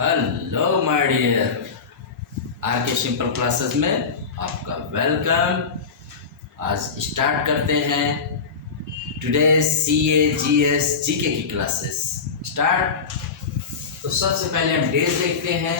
Hello my dear, are के simple classes में आपका वेलकम। आज स्टार्ट करते हैं टुडे CAGS GK की क्लासेस स्टार्ट। तो सबसे पहले हम डेज देखते हैं।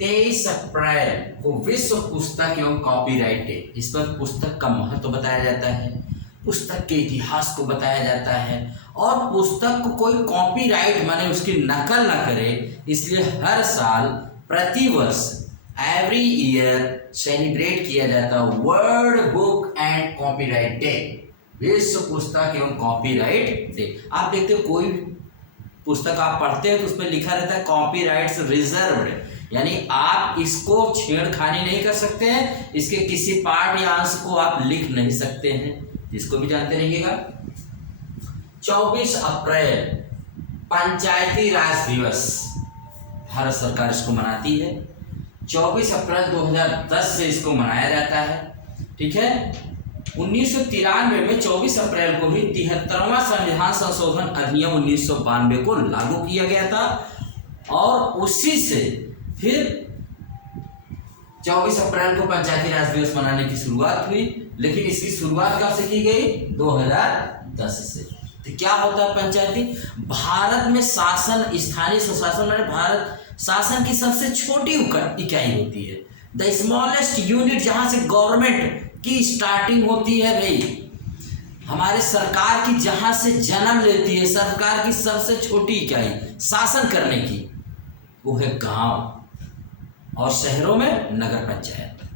23 अप्रैल को विश्व पुस्तक एवं कॉपीराइट डे। इस पर पुस्तक का महत्व बताया जाता है, पुस्तक के इतिहास को बताया जाता है और पुस्तक को कोई कॉपीराइट माने उसकी नकल न करे, इसलिए हर साल प्रतिवर्ष एवरी ईयर सेलिब्रेट किया जाता world book and copyright day, विश्व पुस्तक एवं कॉपीराइट डे। आप देखते हो कोई पुस्तक आप पढ़ते हैं तो उसमें लिखा रहता है कॉपीराइट्स रिजर्व्ड, यानी आप इसको छेड़खानी नहीं कर सकते हैं, इसके किसी पार्ट या अंश को आप लिख नहीं सकते हैं, जिसको भी जानते रहिएगा। 24 अप्रैल पंचायती राज दिवस, भारत सरकार इसको मनाती है। 24 अप्रैल 2010 से इसको मनाया जाता है, ठीक है। 1993 में 24 अप्रैल को ही 73वां संविधान संशोधन अधिनियम 1992 को लागू किया गया था और उसी से फिर 24 अप्रैल को पंचायती राज दिवस मनाने की शुरुआत हुई। लेकिन इसकी शुरुआत कब से की गई? 2010 से। तो क्या होता है पंचायती? भारत में शासन, स्थानीय स्वशासन माने भारत शासन की सबसे छोटी इकाई होती है, द स्मॉलेस्ट यूनिट, जहां से गवर्नमेंट की स्टार्टिंग होती है। भाई हमारे सरकार की जहां से जन्म लेती है, सरकार की सबसे छोटी इकाई शासन करने की, वो है गांव, और शहरों में नगर पंचायत।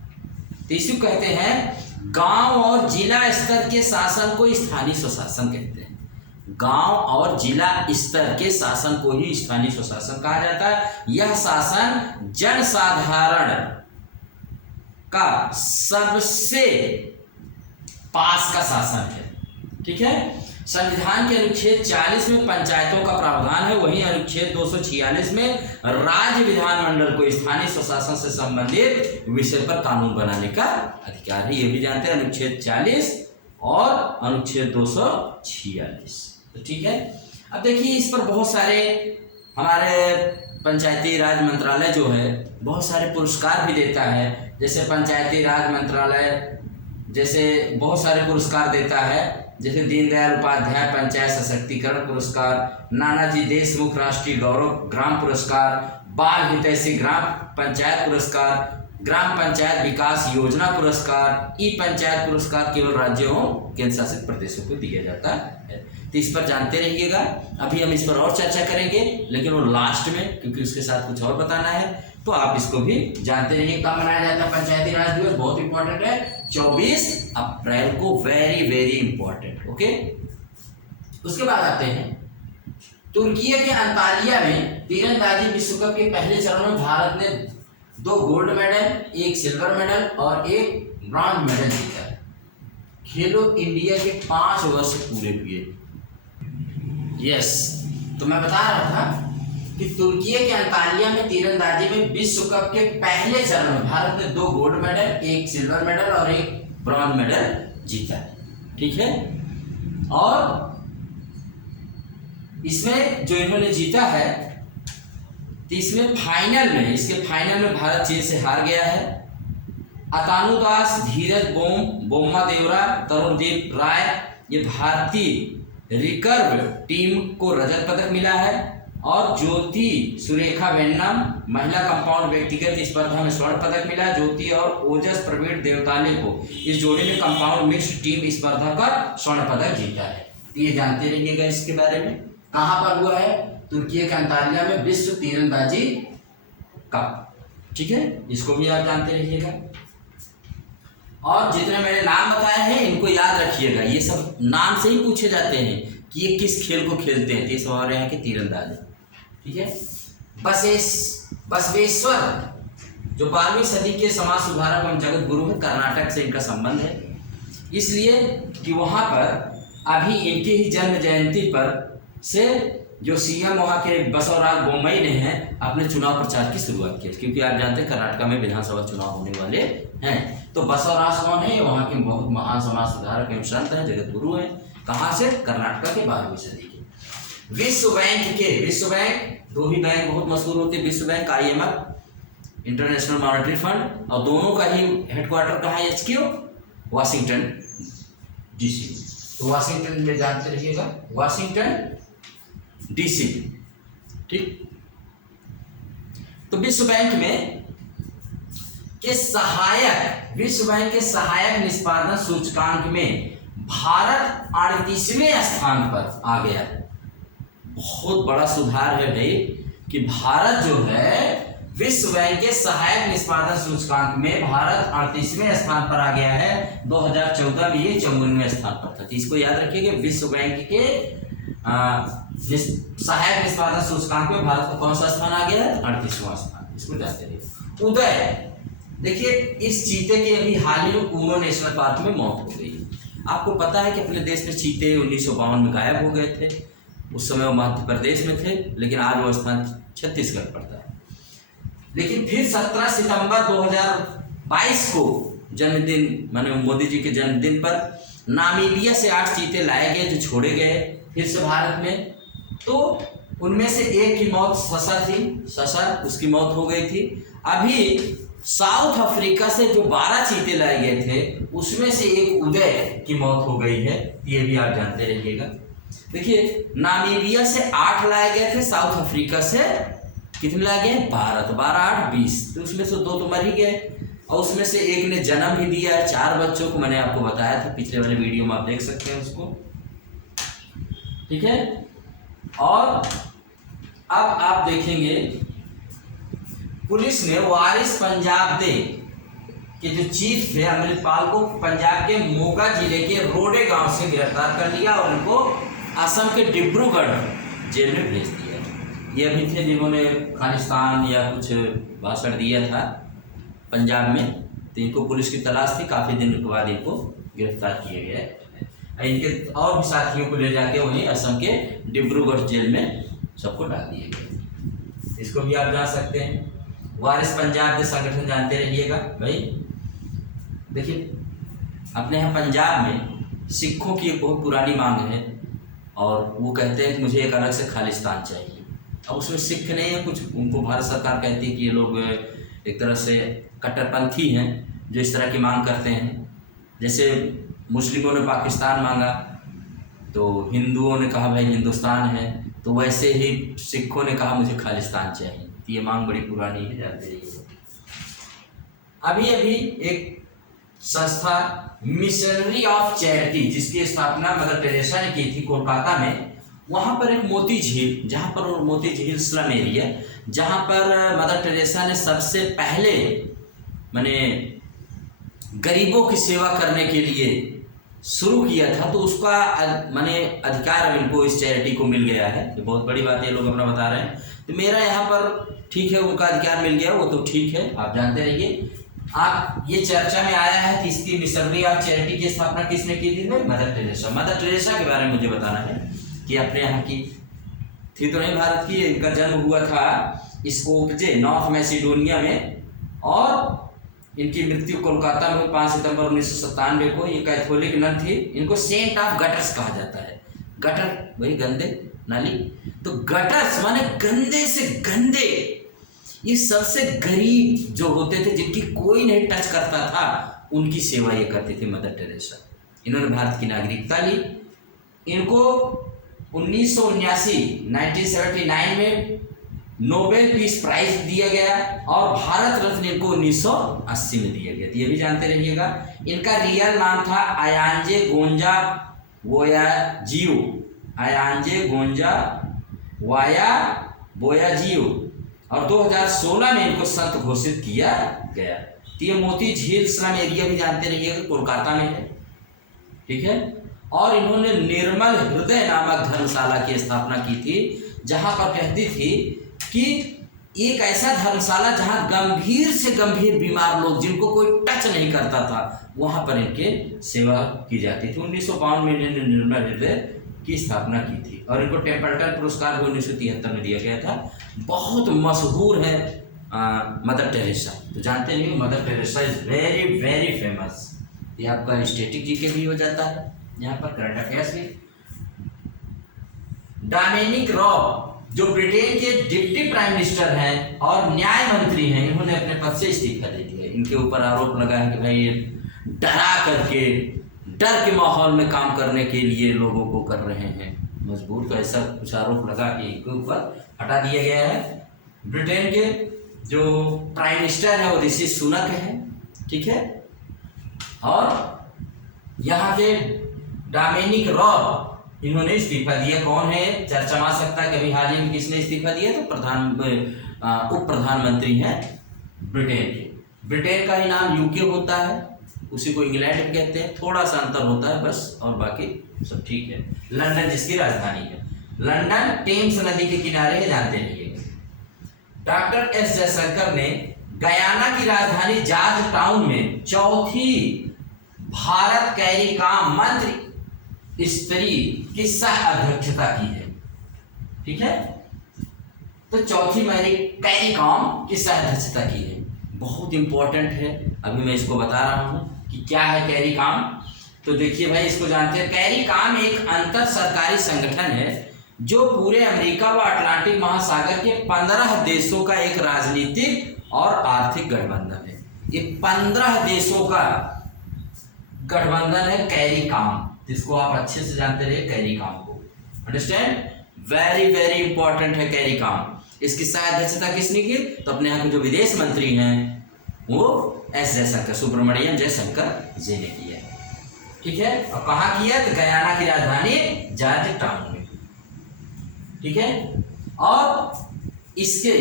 तो इसी को कहते हैं गांव और जिला स्तर के शासन को स्थानीय स्वशासन कहते हैं। गांव और जिला स्तर के शासन को ही स्थानीय स्वशासन कहा जाता है। यह शासन जनसाधारण का सबसे पास का शासन है, ठीक है। संविधान के अनुच्छेद 40 में पंचायतों का प्रावधान है, वहीं अनुच्छेद 246 में राज्य विधानमंडल को स्थानीय स्वशासन से संबंधित विषय पर कानून बनाने का अधिकार है। ये भी जानते हैं, अनुच्छेद 40 और अनुच्छेद 246, तो ठीक है। अब देखिए इस पर बहुत सारे हमारे पंचायती राज मंत्रालय जो है बहुत सारे पुरस्कार भी देता है। जैसे पंचायती राज मंत्रालय जैसे बहुत सारे पुरस्कार देता है, जैसे दीनदयाल उपाध्याय पंचायत सशक्तिकरण पुरस्कार, नानाजी देशमुख राष्ट्रीय गौरव ग्राम पुरस्कार, बाल हितैषी ग्राम पंचायत पुरस्कार, ग्राम पंचायत विकास योजना पुरस्कार। ई पंचायत पुरस्कार केवल राज्यों केंद्र शासित प्रदेशों को दिया जाता है। तो इस पर जानते रहिएगा। अभी हम इस पर और चर्चा करेंगे, लेकिन वो लास्ट में, क्योंकि उसके साथ कुछ और बताना है, तो आप इसको भी जानते रहिए। कब मनाया जाता है पंचायती राज दिवस? बहुत इंपॉर्टेंट है, 24 अप्रैल को, वेरी वेरी इंपॉर्टेंट, ओके। उसके बाद आते हैं तुर्की के अंतालिया में तीरंदाजी विश्व कप के पहले चरण में भारत ने 2 गोल्ड मेडल, 1 सिल्वर मेडल और 1 ब्रॉन्ज मेडल जीता है। खेलो इंडिया के 5 वर्ष पूरे हुए। यस, तो मैं बता रहा था कि तुर्की के अंतालिया में तीरंदाजी में विश्व कप के पहले चरण में भारत ने 2 गोल्ड मेडल, 1 सिल्वर मेडल और 1 ब्रॉन्ज मेडल जीता है, ठीक है। और इसमें जो इन्होंने जीता है, तो इसमें फाइनल में, इसके फाइनल में भारत चीन से हार गया है। अतानु दास, धीरज बोम्मा देवरा, तरुणदीप राय, ये भारतीय रिकर्व टीम को रजत पदक मिला है। और ज्योति सुरेखा वेन्नम महिला कंपाउंड व्यक्तिगत स्पर्धा में स्वर्ण पदक मिला। ज्योति और ओजस प्रवीण देवताले को इस जोड़ी में कंपाउंड मिक्स्ड टीम स्पर्धा का स्वर्ण पदक जीता है। ये जानते रहिएगा इसके बारे में। कहाँ पर हुआ है? तुर्की के अंतालिया में विश्व तीरंदाजी कप, ठीक है। इसको भी आप जानते रहिएगा। और जितने मैंने नाम बताए हैं इनको याद रखिएगा, ये सब नाम से ही पूछे जाते हैं कि ये किस खेल को खेलते हैं। ये सब आ रहे हैं कि तीरंदाजी, ठीक है। बसवेश्वर जो 12वीं सदी के समाज सुधारक एवं जगत गुरु हैं, कर्नाटक से इनका संबंध है, इसलिए कि वहाँ पर अभी इनकी ही जन्म जयंती पर से जो सीएम वहाँ के बसवराज बोम्मई ने हैं अपने चुनाव प्रचार की शुरुआत की, क्योंकि आप जानते हैं कर्नाटक में विधानसभा चुनाव होने वाले हैं। तो बसवराज कौन है? वहाँ के बहुत महान समाज सुधारक एवं संत हैं, जगत गुरु हैं। कहाँ से? कर्नाटक के 12वीं सदी के। विश्व बैंक दो ही बैंक बहुत मशहूर होते हैं, विश्व bank, IMF, international monetary fund, और दोनों का ही हेडक्वार्टर कहाँ है, HQ वाशिंगटन DC। तो वाशिंगटन में जानते रहिएगा, वाशिंगटन DC, ठीक। तो विश्व बैंक के सहायक निष्पादन सूचकांक में भारत 38वें स्थान पर आ गया। बहुत बड़ा सुधार है भाई कि भारत जो है विश्व बैंक के सहायक निष्पादन सूचकांक में भारत 38वें स्थान पर आ गया है। 2014 में ये 54वें स्थान पर था। तो इसको याद रखिएगा, विश्व बैंक के सहायक निष्पादन सूचकांक में भारत का कौन सा स्थान आ गया है, 38वां स्थान। इसको जानते रहिए। उदय, देखिए इस चीते की अभी हाल ही में ऊनो नेशनल पार्क में मौत हो गई। आपको पता है कि अपने देश में चीते 1952 में गायब हो गए थे। उस समय वो मध्य प्रदेश में थे, लेकिन आज वो स्थान छत्तीसगढ़ पड़ता है। लेकिन फिर 17 सितंबर 2022 को जन्मदिन माने मोदी जी के जन्मदिन पर नामीबिया से 8 चीते लाए गए जो छोड़े गए फिर से भारत में। तो उनमें से एक की मौत ससा उसकी मौत हो गई थी। अभी साउथ अफ्रीका से जो 12 चीते लाए गए थे उसमें से एक उदय की मौत हो गई है, ये भी आप जानते रहिएगा। देखिए नामीबिया से 8 लाए गए थे, साउथ अफ्रीका से कितने लाए गए, 12, तो 12 8 20, तो उसमें से 2 तो मर ही गए, और उसमें से एक ने जन्म भी दिया है 4 बच्चों को। मैंने आपको बताया था पिछले वाले वीडियो में, आप देख सकते हैं उसको, ठीक है। और अब आप देखेंगे पुलिस ने वारिस पंजाब दे के जो चीफ थे अमृतपाल को पंजाब के मोगा जिले के रोडे गांव से गिरफ्तार कर लिया और उनको असम के डिब्रूगढ़ जेल में भेज दिया। ये अभी थे जिन्होंने खालिस्तान या कुछ भाषण दिया था पंजाब में, तो इनको पुलिस की तलाश थी। काफ़ी दिन के बाद इनको गिरफ्तार किए गए। इनके और भी साथियों को ले जाके वहीं असम के डिब्रूगढ़ जेल में सबको डाल दिए गए। इसको भी आप जान सकते हैं। वारिस पंजाब के संगठन जानते रहिएगा भाई। देखिए अपने यहाँ पंजाब में सिखों की एक बहुत पुरानी मांग है, और वो कहते हैं कि मुझे एक अलग से खालिस्तान चाहिए। अब उसमें सिख नहीं है कुछ, उनको भारत सरकार कहती है कि ये लोग एक तरह से कट्टरपंथी हैं जो इस तरह की मांग करते हैं। जैसे मुस्लिमों ने पाकिस्तान मांगा तो हिंदुओं ने कहा भाई हिंदुस्तान है, तो वैसे ही सिखों ने कहा मुझे खालिस्तान चाहिए। तो ये मांग बड़ी पुरानी है, जानते रहिए। अभी एक संस्था मिशनरी ऑफ चैरिटी जिसकी स्थापना मदर टेरेसा ने की थी कोलकाता में, वहाँ पर एक मोती झील, जहाँ पर मोती झील स्लम एरिया, जहाँ पर मदर टेरेसा ने सबसे पहले माने गरीबों की सेवा करने के लिए शुरू किया था, तो उसका माने अधिकार अब इनको इस चैरिटी को मिल गया है। ये बहुत बड़ी बात है, ये लोग अपना बता रहे हैं। तो मेरा यहाँ पर ठीक है, उनका अधिकार मिल गया वो तो ठीक है, आप जानते रहिए। आप ये चर्चा में आया है कि इसकी मिशनरी ऑफ चैरिटी की स्थापना किसने की थी, मदर टेरेसा। मदर टेरेसा के बारे में मुझे बताना है कि अपने यहाँ की थी तो नहीं, भारत की। इनका जन्म हुआ था स्कोपजे नॉर्थ मैसिडोनिया में, और इनकी मृत्यु कोलकाता में 5 सितंबर 1997 को। ये कैथोलिक नन थी। इनको सेंट ऑफ गटर्स कहा जाता है। गटर वही गंदे नाली, तो गटर्स माने गंदे से गंदे, ये सबसे गरीब जो होते थे जिनकी कोई नहीं टच करता था, उनकी सेवा ये करती थी मदर टेरेसा। इन्होंने भारत की नागरिकता ली। इनको 1979 में नोबेल पीस प्राइज दिया गया, और भारत रत्न इनको 1980 में दिया गया। ये भी जानते रहिएगा। इनका रियल नाम था अयांजे गोंजा बोयाजियो, अयांजे गोंजा वाया बोयाजियो, और 2016 में इनको संत घोषित किया गया। तो ये मोती झील स्लम एरिया भी जानते रहिएगा, कोलकाता में है, ठीक है। और इन्होंने निर्मल हृदय नामक धर्मशाला की स्थापना की थी, जहां पर कहती थी कि एक ऐसा धर्मशाला जहां गंभीर से गंभीर बीमार लोग जिनको कोई टच नहीं करता था, वहां पर इनके सेवा की जाती थी। 1952 में इन्होंने निर्मल हृदय की स्थापना की थी, और इनको टेम्पल्टन पुरस्कार भी 1973 में दिया गया था। बहुत मशहूर है मदर टेरेसा। तो जानते हैं mother Teresa is very very famous. ये आपका स्टैटिक जीके भी हो जाता है, यहाँ पर करंट अफेयर्स भी। डोमिनिक रॉब जो ब्रिटेन के डिप्टी प्राइम मिनिस्टर हैं और न्याय मंत्री हैं, इन्होंने अपने पद से इस्तीफा दे दिया। इनके ऊपर आरोप लगा है कि भाई ये डर के माहौल में काम करने के लिए लोगों को कर रहे हैं मजबूर। तो ऐसा कुछ आरोप लगा कि इनके ऊपर हटा दिया गया है। ब्रिटेन के जो प्राइम मिनिस्टर है वो ऋषि सुनक है, ठीक है। और यहाँ के डोमिनिक रॉब इन्होंने इस्तीफा दिया। कौन है, चर्चा आ सकता है कभी हाल ही में किसने इस्तीफा दिया, तो उप प्रधानमंत्री हैं ब्रिटेन के। ब्रिटेन का ही नाम यूके होता है, उसी को इंग्लैंड कहते हैं, थोड़ा सा अंतर होता है बस, और बाकी सब ठीक है। लंदन जिसकी राजधानी है, लंदन टेम्स नदी के किनारे है, जानते रहिएगा। डॉक्टर एस जयशंकर ने गयाना की राजधानी जॉर्ज टाउन में चौथी भारत कैरिकॉम मंत्री स्तरीय की सह अध्यक्षता की है, ठीक है। तो चौथी कैरिकॉम की सह अध्यक्षता की है, बहुत इंपॉर्टेंट है। अभी मैं इसको बता रहा हूँ कि क्या है कैरिकॉम। तो देखिए भाई, इसको जानते हैं। कैरिकॉम एक अंतर सरकारी संगठन है जो पूरे अमेरिका व अटलांटिक महासागर के 15 देशों का एक राजनीतिक और आर्थिक गठबंधन है। ये 15 देशों का गठबंधन है कैरिकॉम, जिसको आप अच्छे से जानते रहिए कैरिकॉम को। अंडरस्टैंड, वेरी वेरी इंपॉर्टेंट है कैरिकॉम। इसकी सह अध्यक्षता किसने की, तो अपने यहाँ के जो विदेश मंत्री हैं वो एस जयशंकर, सुब्रमण्यम जयशंकर जी ने किया है, ठीक है। और कहाँ किया, तो गयाना की राजधानी जॉर्ज टाउन में, ठीक है। और इसके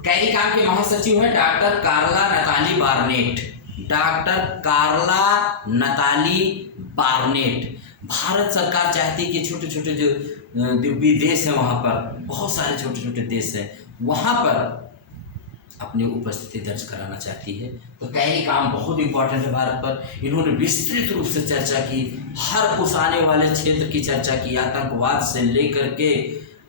कैरिकॉम के महासचिव हैं डॉक्टर कार्ला नताली बार्नेट। डॉक्टर कार्ला नताली बार्नेट। भारत सरकार चाहती है कि छोटे छोटे जो भी देश हैं, वहाँ पर बहुत सारे छोटे छोटे देश हैं, वहाँ पर अपनी उपस्थिति दर्ज कराना चाहती है। तो कैरिकॉम बहुत इंपॉर्टेंट है भारत पर। इन्होंने विस्तृत रूप से चर्चा की, हर उस आने वाले क्षेत्र की चर्चा की, आतंकवाद से लेकर के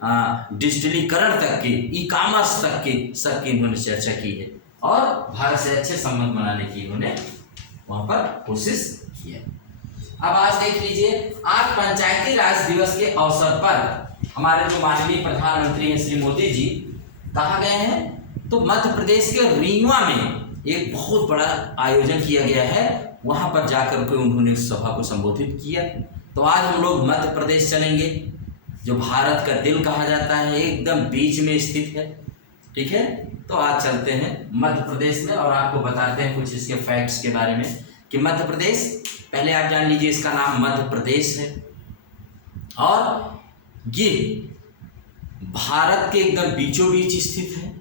डिजिटलीकरण तक की, ई कॉमर्स तक की, सबकी इन्होंने चर्चा की है। और भारत से अच्छे संबंध बनाने की इन्होंने वहाँ पर कोशिश की है। अब आज देख लीजिए, आज पंचायती राज दिवस के अवसर पर हमारे जो माननीय प्रधानमंत्री हैं श्री मोदी जी कहाँ गए हैं, तो मध्य प्रदेश के रीवा में एक बहुत बड़ा आयोजन किया गया है, वहां पर जाकर के उन्होंने उस सभा को संबोधित किया। तो आज हम लोग मध्य प्रदेश चलेंगे, जो भारत का दिल कहा जाता है, एकदम बीच में स्थित है, ठीक है। तो आज चलते हैं मध्य प्रदेश में और आपको बताते हैं कुछ इसके फैक्ट्स के बारे में कि मध्य प्रदेश, पहले आप जान लीजिए इसका नाम मध्य प्रदेश है और ये भारत के एकदम बीचों बीच स्थित है,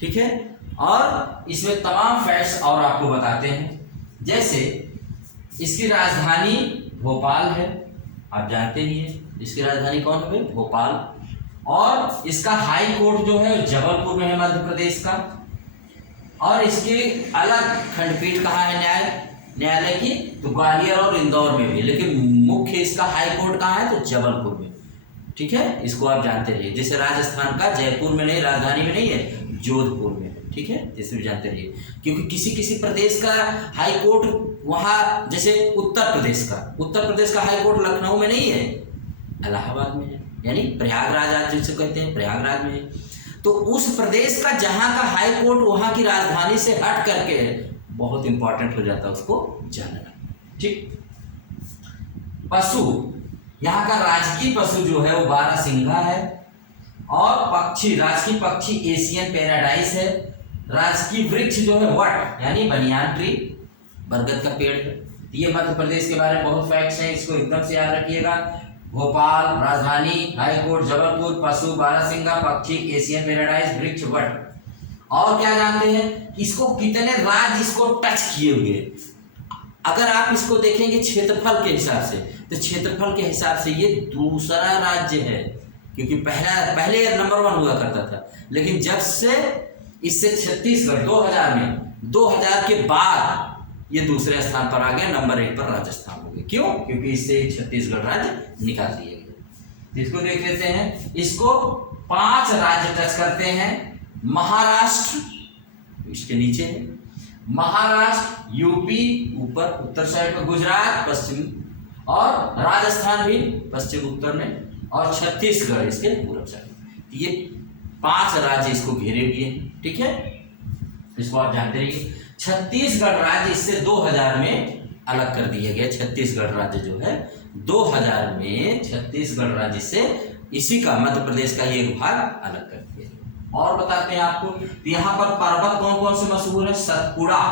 ठीक है। और इसमें तमाम फैक्ट्स और आपको बताते हैं, जैसे इसकी राजधानी भोपाल है, आप जानते ही हैं इसकी राजधानी कौन है, भोपाल। और इसका हाई कोर्ट जो है जबलपुर में है मध्य प्रदेश का। और इसकी अलग खंडपीठ कहाँ है न्यायालय की, तो ग्वालियर और इंदौर में भी, लेकिन मुख्य इसका हाई कोर्ट कहाँ है, तो जबलपुर में, ठीक है। इसको आप जानते रहिए। जैसे राजस्थान का जयपुर में नहीं, राजधानी में नहीं है, जोधपुर में, ठीक है। जैसे भी जानते रहिए, क्योंकि किसी किसी प्रदेश का हाई कोर्ट वहाँ, जैसे उत्तर प्रदेश का हाई कोर्ट लखनऊ में नहीं है, इलाहाबाद में है, यानी प्रयागराज आज जिसे कहते हैं प्रयागराज में है। तो उस प्रदेश का जहाँ का हाई कोर्ट वहाँ की राजधानी से हट करके बहुत इंपॉर्टेंट हो जाता है उसको जानना, ठीक। पशु, यहाँ का राजकीय पशु जो है वो बारहसिंघा है। और पक्षी, राजकीय पक्षी एशियन पैराडाइज है। राजकीय वृक्ष जो है वट यानी बनियान ट्री, बरगद का पेड़ है। ये मध्य प्रदेश के बारे में बहुत फैक्ट्स हैं, इसको एकदम से याद रखिएगा। भोपाल, राजधानी, हाई कोर्ट जबलपुर, पशु बारहसिंघा, पक्षी एशियन पैराडाइज, वृक्ष वट। और क्या जानते हैं, इसको कितने राज्य इसको टच किए हुए। अगर आप इसको देखेंगे क्षेत्रफल के हिसाब से, तो क्षेत्रफल के हिसाब से ये दूसरा राज्य है, क्योंकि पहले नंबर 1 हुआ करता था, लेकिन जब से इससे छत्तीसगढ़ 2000 के बाद ये दूसरे स्थान पर आ गया, नंबर 1 पर राजस्थान हो गया। क्यों? क्योंकि इससे छत्तीसगढ़ राज्य निकाल दिए गए। इसको देख लेते हैं, इसको 5 राज्य टच करते हैं। महाराष्ट्र इसके नीचे है, महाराष्ट्र, यूपी ऊपर उत्तर साइड में, गुजरात पश्चिम, और राजस्थान भी पश्चिम उत्तर में और छत्तीसगढ़ इसके पूरब साइड। ये 5 राज्य इसको घेरे हुए हैं, ठीक है, इसको आप जानते रहिए। छत्तीसगढ़ राज्य इससे 2000 में अलग कर दिया गया। छत्तीसगढ़ राज्य जो है 2000 में छत्तीसगढ़ राज्य से इसी का मध्य प्रदेश का ये एक भाग अलग कर दिया गया। और बताते हैं आपको, तो यहाँ पर पर्वत कौन कौन से मशहूर है? सतपुड़ा।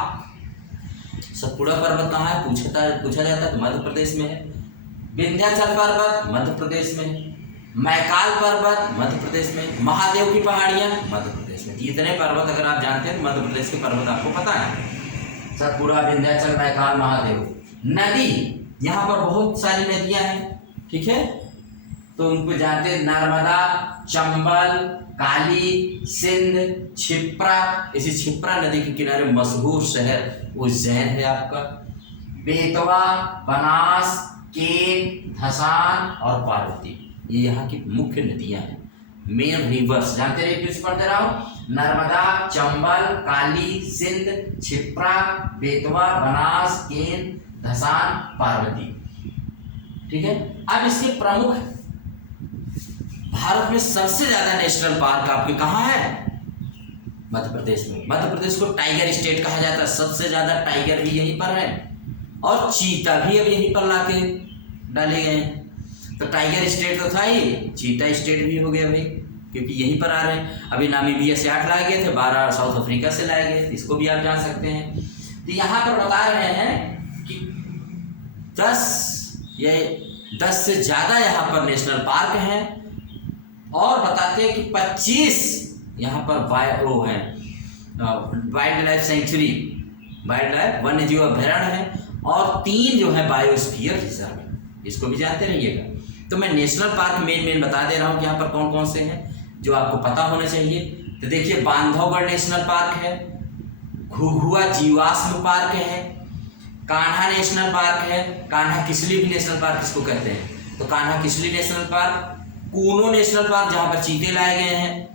सतपुड़ा पर्वत कहाँ है पूछा जाता है तो मध्य प्रदेश में है। विंध्याचल पर्वत मध्य प्रदेश में है। मैकाल पर्वत मध्य प्रदेश में। महादेव की पहाड़ियाँ मध्य प्रदेश में। इतने पर्वत अगर आप जानते हैं तो मध्य प्रदेश के पर्वत आपको पता है, सतपुड़ा, विंध्याचल, मैकाल, महादेव। नदी, यहाँ पर बहुत सारी नदियाँ हैं, ठीक है, तो उनको जानते हैं, नर्मदा, चंबल, काली, सिंध, छिप्रा। इसी छिप्रा नदी के किनारे मशहूर शहर उज्जैन है आपका। बेतवा, बनास, केन, धसान और पार्वती, ये यहाँ की मुख्य नदियाँ हैं, मेन रिवर्स। जानते रहिए, फिर से पढ़ते रहो, नर्मदा, चंबल, काली, सिंध, छिप्रा, बेतवा, बनास, केन, धसान, पार्वती, ठीक है। अब इसके प्रमुख, भारत में सबसे ज्यादा नेशनल पार्क आपके कहाँ है? मध्य प्रदेश में। मध्य प्रदेश को टाइगर स्टेट कहा जाता है, सबसे ज्यादा टाइगर भी यहीं पर है और चीता भी अब यहीं पर लाके डाले गए हैं। तो टाइगर स्टेट तो था ही, चीता स्टेट भी हो गया भाई, क्योंकि यहीं पर आ रहे हैं। अभी नामीबिया से 8 लाए गए थे, 12 साउथ अफ्रीका से लाए गए, इसको भी आप जान सकते हैं। तो यहाँ पर बता रहे हैं कि 10 से ज़्यादा यहाँ पर नेशनल पार्क हैं और बताते हैं कि 25 यहाँ पर वो हैं wild life sanctuary, wild life वन्य जीव अभ्यारण्य है, और 3 जो है बायोस्फीयर रिजर्व है, इसको भी जानते रहिएगा। तो मैं नेशनल पार्क मेन बता दे रहा हूँ कि यहाँ पर कौन कौन से हैं जो आपको पता होना चाहिए। तो देखिए, बांधवगढ़ नेशनल पार्क है, घुघुआ जीवाश्म पार्क है, कान्हा नेशनल पार्क है, कान्हा किसली भी नेशनल पार्क इसको कहते हैं, तो Kanha Kisli national park, Kuno national park जहाँ पर चीते लाए गए हैं,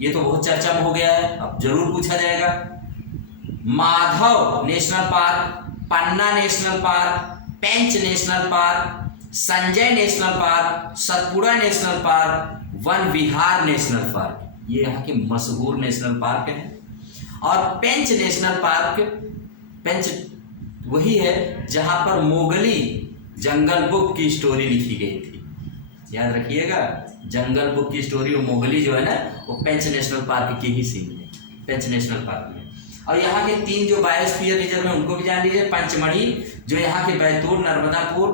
ये तो बहुत चर्चा में हो गया है, अब जरूर पूछा जाएगा। Madhav national park, Panna national park, Pench national park, Sanjay national park, Satpura national park, Van Vihar national park, ये यहाँ के मशहूर नेशनल पार्क हैं। और पेंच नेशनल पार्क, पेंच वही है जहाँ पर मोगली जंगल बुक की स्टोरी लिखी गई थी, याद रखिएगा, जंगल बुक की स्टोरी और मोगली जो है ना, वो पेंच नेशनल पार्क की ही सीन है, पेंच नेशनल पार्क में। और यहाँ के 3 जो बायोस्फीयर रिजर्व है उनको भी जान लीजिए। पंचमढ़ी जो यहाँ के बैतूल, नर्मदापुर,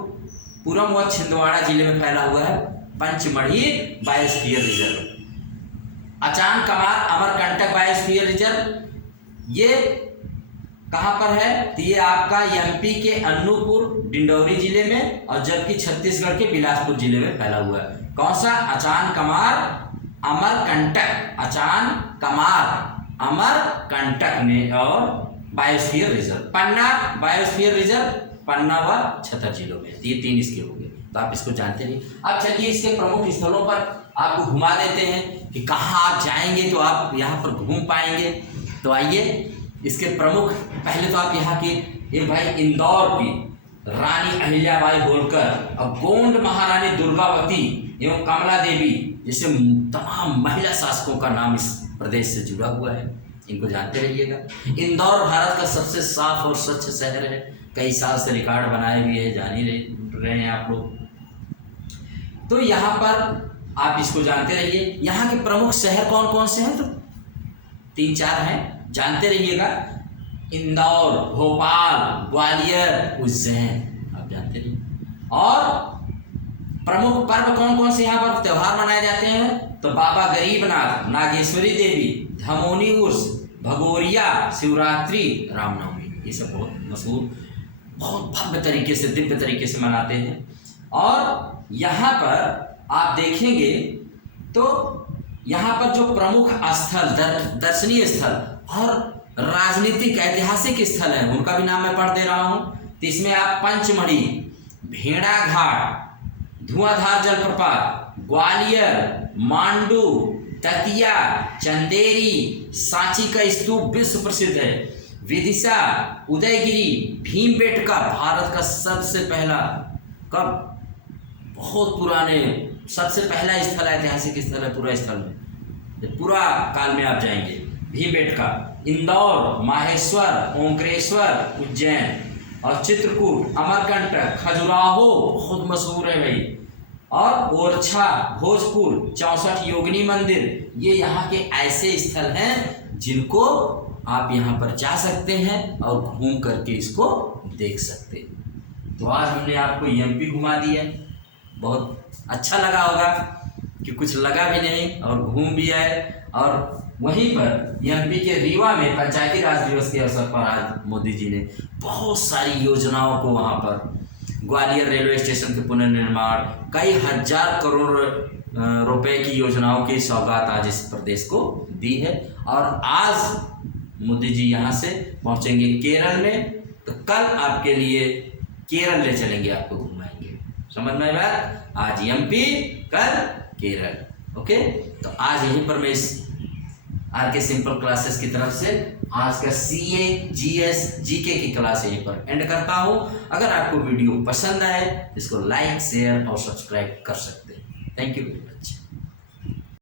पूरम व छिंदवाड़ा जिले में फैला हुआ है, Pachmarhi biosphere reserve. Achanakmar Amarkantak biosphere reserve, ये कहाँ पर है? तो ये आपका एमपी के अनूपपुर, डिंडौरी जिले में, और जबकि छत्तीसगढ़ के बिलासपुर जिले में फैला हुआ है। कौन सा? अचान कमार अमरकंटक, अचान कमार अमरकंटक ने और बायोस्फीयर रिजर्व। पन्ना बायोस्फीयर रिजर्व, पन्ना व छतर जिलों में, ये 3 इसके हो गए, तो आप इसको जानते नहीं। अब चलिए इसके प्रमुख स्थलों पर आपको घुमा देते हैं कि कहाँ आप जाएंगे तो आप यहाँ पर घूम पाएंगे। तो आइए इसके प्रमुख, पहले तो आप यहाँ की एक भाई इंदौर की रानी अहिल्याबाई होलकर और गोंड महारानी दुर्गावती एवं कमला देवी जैसे तमाम महिला शासकों का नाम इस प्रदेश से जुड़ा हुआ है, इनको जानते रहिएगा। इंदौर भारत का सबसे साफ और स्वच्छ शहर है, कई साल से रिकॉर्ड बनाए हुए हैं, जान ही रहे हैं आप लोग। तो यहाँ पर आप इसको जानते रहिए। यहाँ के प्रमुख शहर कौन कौन से हैं? तो 3-4 हैं, जानते रहिएगा। इंदौर, भोपाल, ग्वालियर, उज्जैन, आप जानते रहिए। और प्रमुख पर्व कौन कौन से यहाँ पर त्यौहार मनाए जाते हैं? तो बाबा गरीबनाथ, नागेश्वरी देवी, धमोनी उर्स, भगोरिया, शिवरात्रि, रामनवमी, ये सब बहुत मशहूर, बहुत भव्य तरीके से, दिव्य तरीके से मनाते हैं। और यहाँ पर आप देखेंगे तो यहाँ पर जो प्रमुख स्थल, दर्शनीय स्थल और राजनीतिक ऐतिहासिक स्थल हैं, उनका भी नाम मैं पढ़ दे रहा हूँ। तो इसमें आप पंचमढ़ी, भेड़ा घाट, धुआंधार जलप्रपात, ग्वालियर, मांडू, दतिया, चंदेरी, सांची का स्तूप विश्व प्रसिद्ध है, विदिशा, उदयगिरी, भीमबेटका, भारत का सबसे पहला, कब, बहुत पुराने सबसे पहला स्थल ऐतिहासिक स्थल है पूरा स्थल में, पूरा काल में आप जाएंगे, भीमबेटका, इंदौर, माहेश्वर, ओंकारेश्वर, उज्जैन और चित्रकूट, अमरकंटक, खजुराहो बहुत मशहूर है भाई, और ओरछा, भोजपुर, 64 योगिनी मंदिर, ये यहाँ के ऐसे स्थल हैं जिनको आप यहाँ पर जा सकते हैं और घूम करके इसको देख सकते हैं। तो आज हमने आपको एमपी घुमा दिया, बहुत अच्छा लगा होगा कि कुछ लगा भी नहीं और घूम भी आए। और वहीं पर एमपी के रीवा में पंचायती राज दिवस के अवसर पर आज मोदी जी ने बहुत सारी योजनाओं को वहाँ पर, ग्वालियर रेलवे स्टेशन के पुनर्निर्माण, कई हजार करोड़ रुपए की योजनाओं की सौगात आज इस प्रदेश को दी है। और आज मोदी जी यहाँ से पहुँचेंगे केरल में, तो कल आपके लिए केरल ले चलेंगे, आपको घुमाएंगे। समझ में बात? आज एमपी, कल केरल। ओके, तो आज यहीं पर मैं इस आरके सिंपल क्लासेस की तरफ से आज का CA GS GK की क्लास यहीं पर एंड करता हूँ। अगर आपको वीडियो पसंद आए तो इसको लाइक, शेयर और सब्सक्राइब कर सकते हैं। Thank you very much.